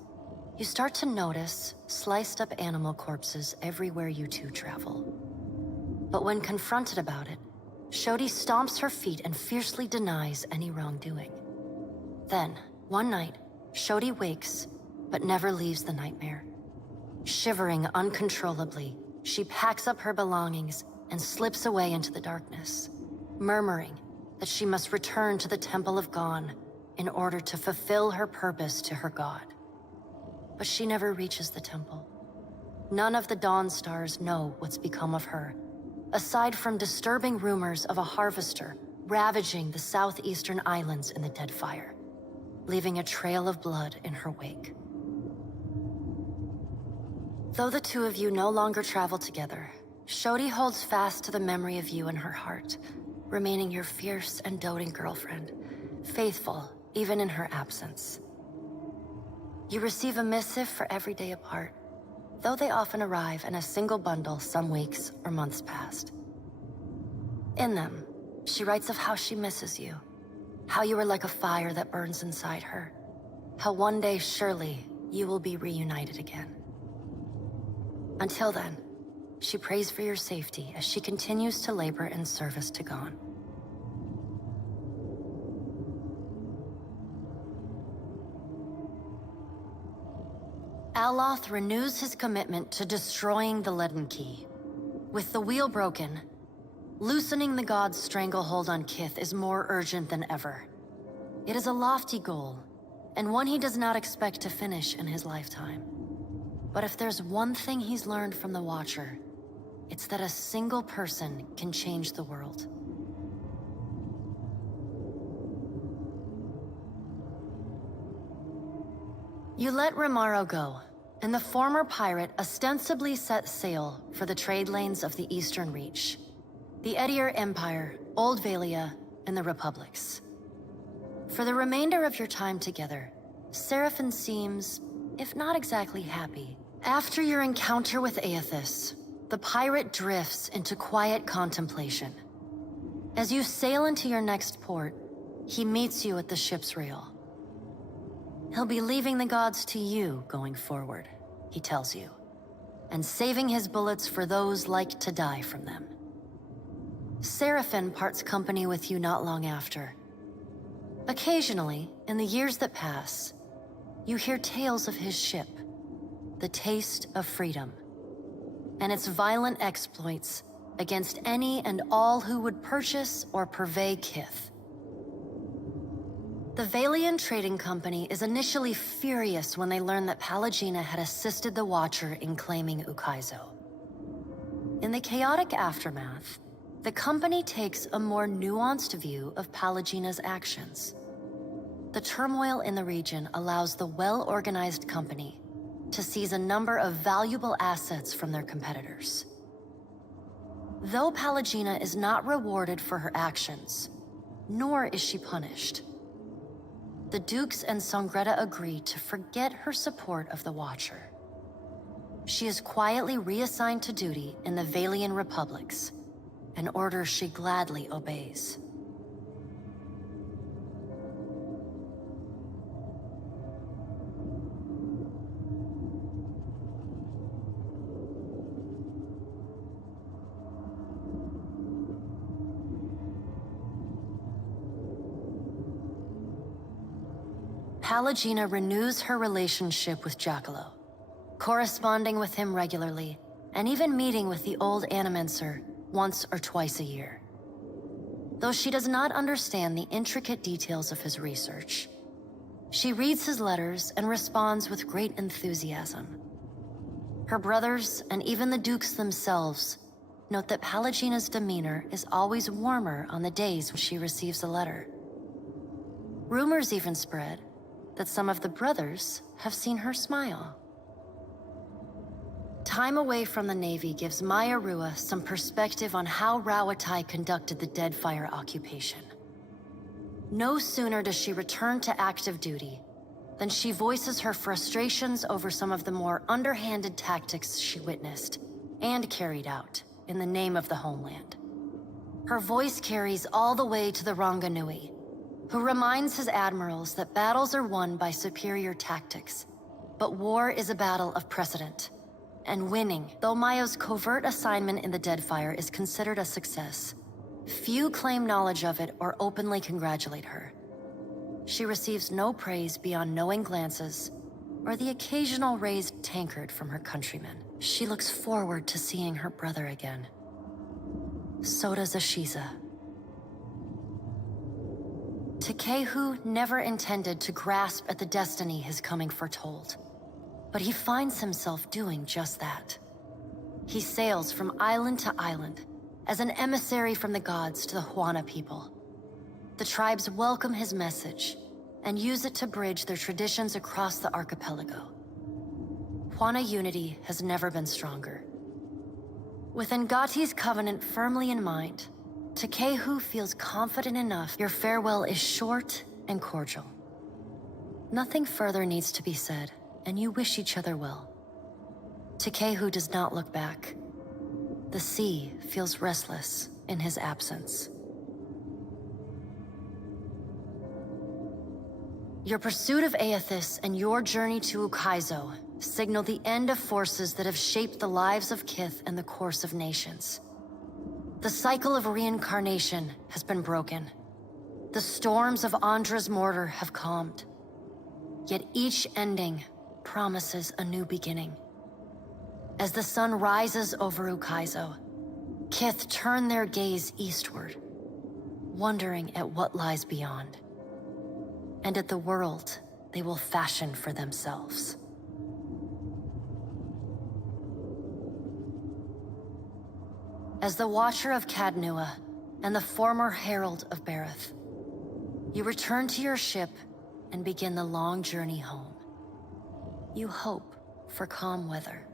You start to notice sliced-up animal corpses everywhere you two travel. But when confronted about it, Shodi stomps her feet and fiercely denies any wrongdoing. Then, one night, Shodi wakes, but never leaves the nightmare. Shivering uncontrollably, she packs up her belongings and slips away into the darkness, murmuring that she must return to the Temple of Gon in order to fulfill her purpose to her god. But she never reaches the temple. None of the Dawn Stars know what's become of her, aside from disturbing rumors of a harvester ravaging the southeastern islands in the Deadfire, leaving a trail of blood in her wake. Though the two of you no longer travel together, Shodi holds fast to the memory of you in her heart, remaining your fierce and doting girlfriend, faithful even in her absence. You receive a missive for every day apart, though they often arrive in a single bundle some weeks or months past. In them, she writes of how she misses you, how you are like a fire that burns inside her, how one day surely you will be reunited again. Until then, she prays for your safety as she continues to labor in service to Gon. Aloth renews his commitment to destroying the Leaden Key. With the wheel broken, loosening the god's stranglehold on Kith is more urgent than ever. It is a lofty goal, and one he does not expect to finish in his lifetime. But if there's one thing he's learned from the Watcher, it's that a single person can change the world. You let Rimaro go, and the former pirate ostensibly set sail for the trade lanes of the Eastern Reach, the Edier Empire, Old Valia, and the Republics. For the remainder of your time together, Seraphon seems, if not exactly happy. After your encounter with Aethys, the pirate drifts into quiet contemplation. As you sail into your next port, he meets you at the ship's rail. He'll be leaving the gods to you going forward, he tells you, and saving his bullets for those like to die from them. Seraphon parts company with you not long after. Occasionally, in the years that pass, you hear tales of his ship, the Taste of Freedom, and its violent exploits against any and all who would purchase or purvey Kith. The Valian Trading Company is initially furious when they learn that Pallegina had assisted the Watcher in claiming Ukaizo. In the chaotic aftermath, the company takes a more nuanced view of Pallegina's actions. The turmoil in the region allows the well-organized company to seize a number of valuable assets from their competitors. Though Pallegina is not rewarded for her actions, nor is she punished, the Dukes and Songreta agree to forget her support of the Watcher. She is quietly reassigned to duty in the Valian Republics, an order she gladly obeys. Pallegina renews her relationship with Jackalo, corresponding with him regularly, and even meeting with the old Animancer once or twice a year. Though she does not understand the intricate details of his research, she reads his letters and responds with great enthusiasm. Her brothers, and even the Dukes themselves, note that Pallegina's demeanor is always warmer on the days when she receives a letter. Rumors even spread that some of the brothers have seen her smile. Time away from the Navy gives Maya Rua some perspective on how Rauatai conducted the Deadfire occupation. No sooner does she return to active duty than she voices her frustrations over some of the more underhanded tactics she witnessed and carried out in the name of the homeland. Her voice carries all the way to the Ranganui, who reminds his admirals that battles are won by superior tactics, but war is a battle of precedent. And winning, though Mayo's covert assignment in the Deadfire is considered a success, few claim knowledge of it or openly congratulate her. She receives no praise beyond knowing glances or the occasional raised tankard from her countrymen. She looks forward to seeing her brother again. So does Ashiza. Tekehu never intended to grasp at the destiny his coming foretold, but he finds himself doing just that. He sails from island to island as an emissary from the gods to the Huana people. The tribes welcome his message and use it to bridge their traditions across the archipelago. Huana unity has never been stronger. With Ngati's covenant firmly in mind, Tekehu feels confident enough your farewell is short and cordial. Nothing further needs to be said, and you wish each other well. Tekehu does not look back. The sea feels restless in his absence. Your pursuit of Aethys and your journey to Ukaizo signal the end of forces that have shaped the lives of Kith and the course of nations. The cycle of reincarnation has been broken. The storms of Andra's mortar have calmed. Yet each ending promises a new beginning. As the sun rises over Ukaizo, Kith turn their gaze eastward, wondering at what lies beyond, and at the world they will fashion for themselves. As the Watcher of Cadnua and the former Herald of Barroth, you return to your ship and begin the long journey home. You hope for calm weather,